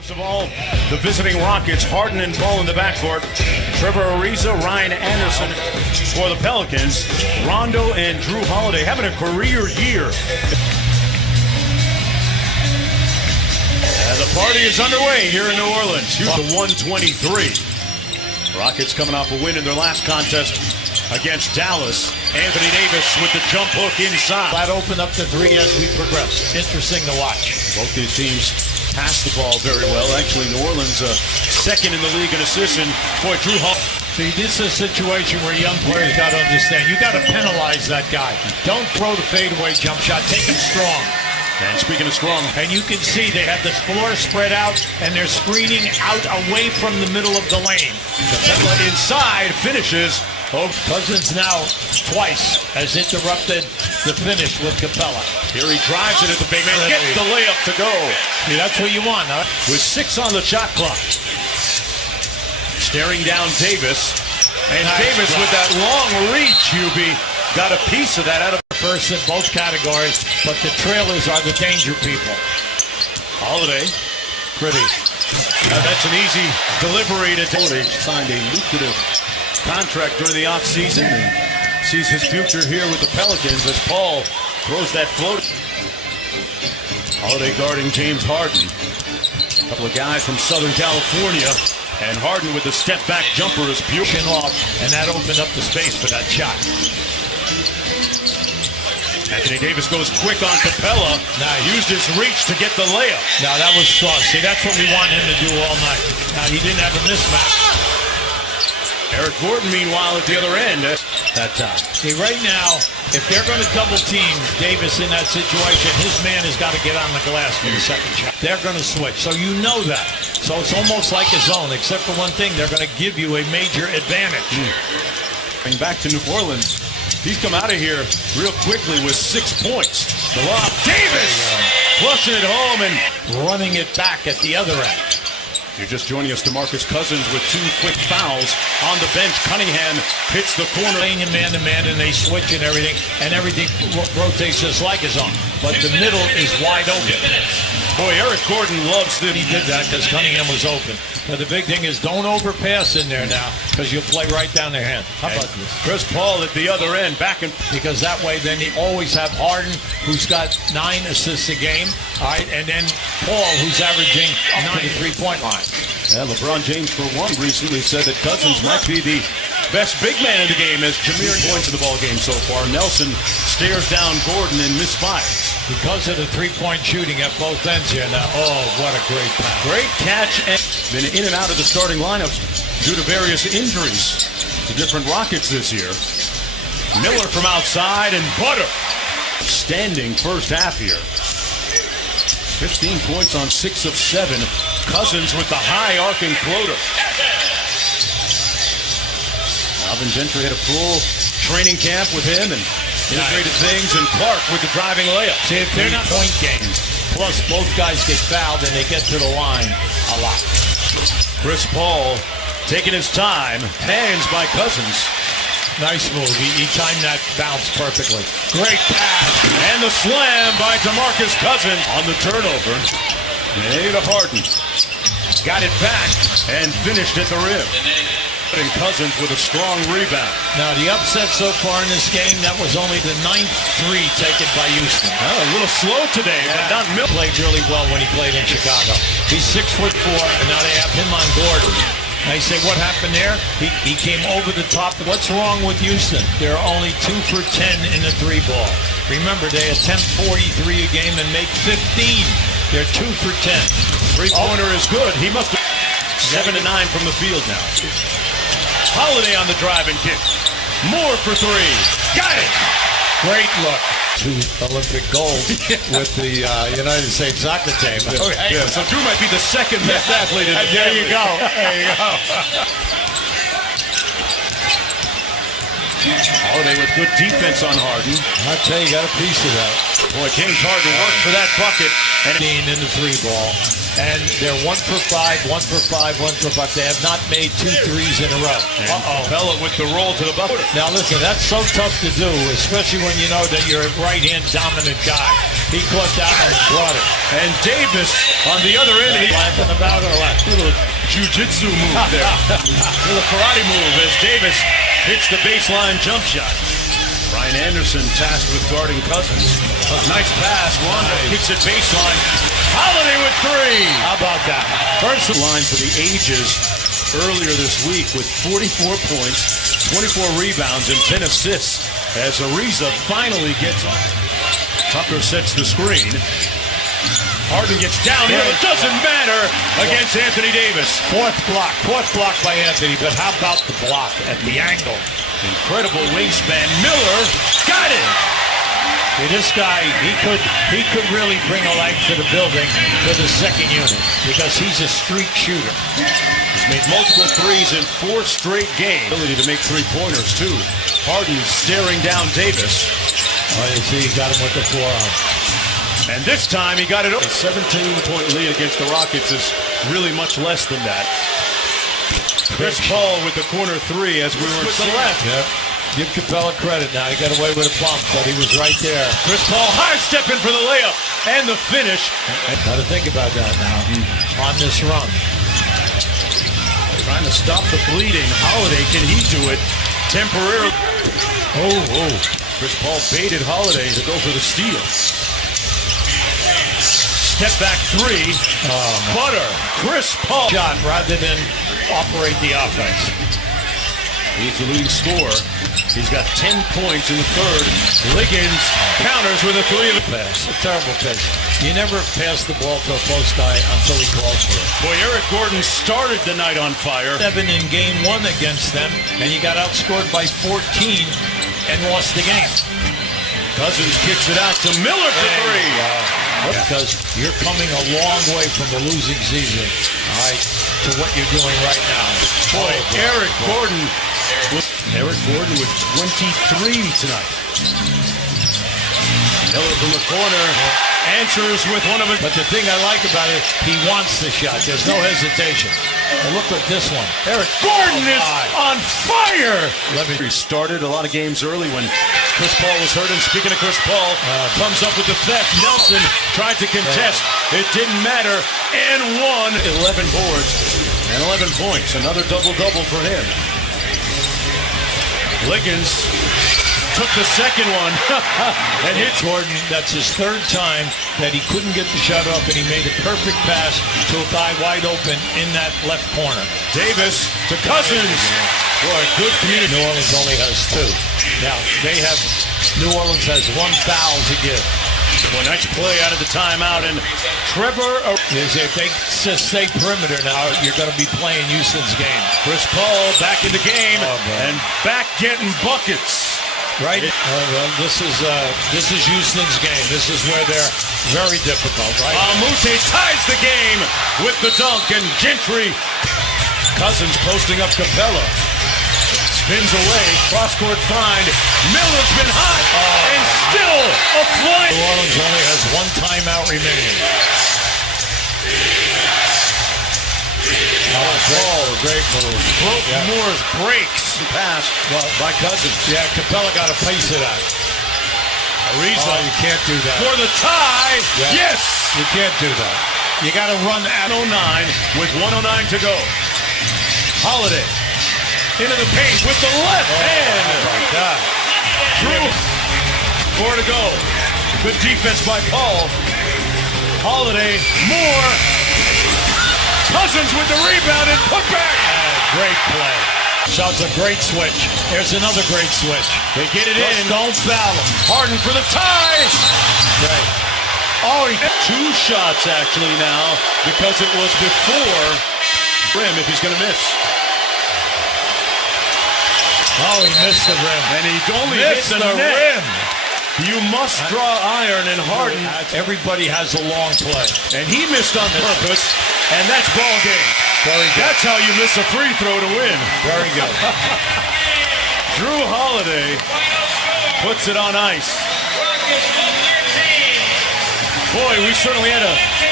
First of all, the visiting Rockets, Harden and Ball in the backcourt. Trevor Ariza, Ryan Anderson for the Pelicans. Rondo and Drew Holiday having a career year. And the party is underway here in New Orleans. Here's the 123. Rockets coming off a win in their last contest against Dallas. Anthony Davis with the jump hook inside. That opened up the three as we progress. Interesting to watch. Both these teams pass the ball very well. Actually, New Orleans second in the league in assists. And boy, Drew Holiday. See, this is a situation where young players got to understand. You got to penalize that guy. Don't throw the fadeaway jump shot. Take him strong. And speaking of strong, and you can see they have this floor spread out, and they're screening out away from the middle of the lane. Capella inside finishes. Oh, Cousins now twice has interrupted the finish with Capella. Here he drives it at the big man, gets the layup to go. See, that's what you want, huh? With 6 on the shot clock. Staring down Davis. And nice Davis job. With that long reach, Hubie, got a piece of that out of first in both categories, but the trailers are the danger people. Holiday. Pretty. That's an easy delivery to Holiday. Signed a lucrative contract during the offseason and sees his future here with the Pelicans as Paul throws that float. Holiday guarding James Harden. A couple of guys from Southern California. And Harden with the step-back jumper is pushing off. And that opened up the space for that shot. Anthony Davis goes quick on Capella. Now used his reach to get the layup. Now that was strong. See, that's what we want him to do all night. Now he didn't have a mismatch. Eric Gordon, meanwhile, at the other end that time. See, right now, if they're going to double team Davis in that situation, his man has got to get on the glass for the second shot. They're going to switch, so you know that. So it's almost like a zone, except for one thing, they're going to give you a major advantage. Going back to New Orleans. He's come out of here real quickly with 6 points. The lob, Davis flushing it home and running it back at the other end. You're just joining us, DeMarcus Cousins with 2 quick fouls on the bench. Cunningham hits the corner. Playing man to man, and they switch and everything rotates just like his own. But the middle is wide open. Boy, Eric Gordon loves that he did that because Cunningham was open. But the big thing is don't overpass in there now because you'll play right down their hand. How about this? Chris Paul at the other end, back and because that way then you always have Harden, who's got 9 assists a game, all right, and then Paul, who's averaging up to the 3-point line. Yeah, LeBron James, for one, recently said that Cousins might be the best big man in the game as Jameer points in the ball game so far. Nelson stares down Gordon and misfires. Because of the 3-point shooting at both ends here now. Oh, what a great pass. Great catch. And been in and out of the starting lineups due to various injuries to different Rockets this year. Miller from outside and Butter. Standing first half here. 15 points on 6 of 7. Cousins with the high arcing floater. Alvin Gentry had a full training camp with him and integrated things, and Clark with the driving layup. See, if they're not point games, plus both guys get fouled and they get to the line a lot. Chris Paul taking his time, hands by Cousins. Nice move. He timed that bounce perfectly. Great pass. And the slam by DeMarcus Cousins on the turnover. Made to Harden. Got it back and finished at the rim. And Cousins with a strong rebound. Now the upset so far in this game, that was only the 9th 3 taken by Houston. Oh, a little slow today, but not Miller. Played really well when he played in Chicago. He's 6'4", and now they have him on Gordon. Now you say, what happened there? He came over the top. What's wrong with Houston? They're only 2 for 10 in the 3 ball. Remember, they attempt 43 a game and make 15. They're 2 for 10. Three-pointer is good. He must have 7 to 9 from the field now. Holiday on the drive and kick. More for 3. Got it! Great look. 2 Olympic gold with the United States soccer team. Okay. Yeah, so Drew might be the second best athlete in the There you go. There you go. Holiday with good defense on Harden. I'll tell you, got a piece of that. Boy, James Harden worked for that bucket. And in the 3-ball. And they're 1 for 5, 1 for 5, 1 for 5. They have not made 2 threes in a row. Capella with the roll to the bucket. Now listen, that's so tough to do, especially when you know that you're a right-hand dominant guy. He caught that one and brought it. And Davis on the other end. He's laughing about it or what? Little jiu-jitsu move there. Little karate move as Davis hits the baseline jump shot. Ryan Anderson tasked with guarding Cousins. Nice pass. Rondo kicks it baseline. Holiday with 3. How about that? First line for the ages earlier this week with 44 points, 24 rebounds, and 10 assists as Ariza finally gets on. Tucker sets the screen. Harden gets down here. It doesn't matter against Anthony Davis. Fourth block by Anthony, but how about the block at the angle? Incredible wingspan. Miller got it. This guy, he could really bring a life to the building for the second unit because he's a streak shooter. He's made multiple threes in 4 straight games. Ability to make 3-pointers too. Harden staring down Davis. Oh, you see, he got him with the forearm. And this time he got it up. A 17-point lead against the Rockets is really much less than that. Chris Paul with the corner 3 as we were to the left. Yep. Give Capella credit now. He got away with a bump, but he was right there. Chris Paul high stepping for the layup and the finish. Got to think about that now on this run. Trying to stop the bleeding. Holiday, can he do it temporarily? Oh. Chris Paul baited Holiday to go for the steal. Step back 3. Butter. Chris Paul. Shot rather than operate the offense. He's the leading scorer. He's got 10 points in the third. Liggins counters with a 3 of the pass. A terrible pass. You never pass the ball to a post guy until he calls for it. Boy, Eric Gordon started the night on fire. 7 in game 1 against them, and you got outscored by 14 and lost the game. Cousins kicks it out to Miller for 3. Because you're coming a long way from the losing season, all right, to what you're doing right now. Boy, Eric Gordon with 23 tonight. Miller from the corner answers with one of it. But the thing I like about it, he wants the shot. There's no hesitation. Well, look at this one. Eric Gordon is on fire. He started a lot of games early when Chris Paul was hurt. And speaking of Chris Paul, comes up with the theft. Nelson tried to contest. It didn't matter. And won. 11 boards and 11 points. Another double-double for him. Liggins took the second one and hit Gordon. That's his 3rd time that he couldn't get the shot off, and he made a perfect pass to a guy wide open in that left corner. Davis to Cousins. Boy, good community. New Orleans only has 2. Now, New Orleans has 1 foul to give. Well, nice play out of the timeout, and Trevor. If they stay perimeter now, you're going to be playing Houston's game. Chris Paul back in the game and back getting buckets. Right? This is Houston's game. This is where they're very difficult, right? Amute ties the game with the dunk, and Gentry. Cousins posting up Capella. Spins away, cross-court find. Miller's been hot, and still a flight. New Orleans only has 1 timeout remaining. Great move. Moore's breaks. Pass by Cousins. Yeah, Capella got a piece of that. Ariza, you can't do that. For the tie. Yeah. Yes. You can't do that. You got to run at 09 with 109 to go. Holiday into the paint with the left hand. Oh my God. Drew. 4 to go. Good defense by Paul. Holiday. Moore. Cousins with the rebound and put back. Great play. Shots a great switch. There's another great switch. They get it in. Don't foul him. Harden for the tie. Right. Oh, he got 2 shots actually now because it was before rim if he's going to miss. Oh, he missed the rim. And he only hit the rim. You must draw iron, and Harden. Everybody has a long play. And he missed on purpose, and that's ball game. Very good. That's how you miss a free throw to win. Very good. Drew Holiday puts it on ice. Boy, we certainly had a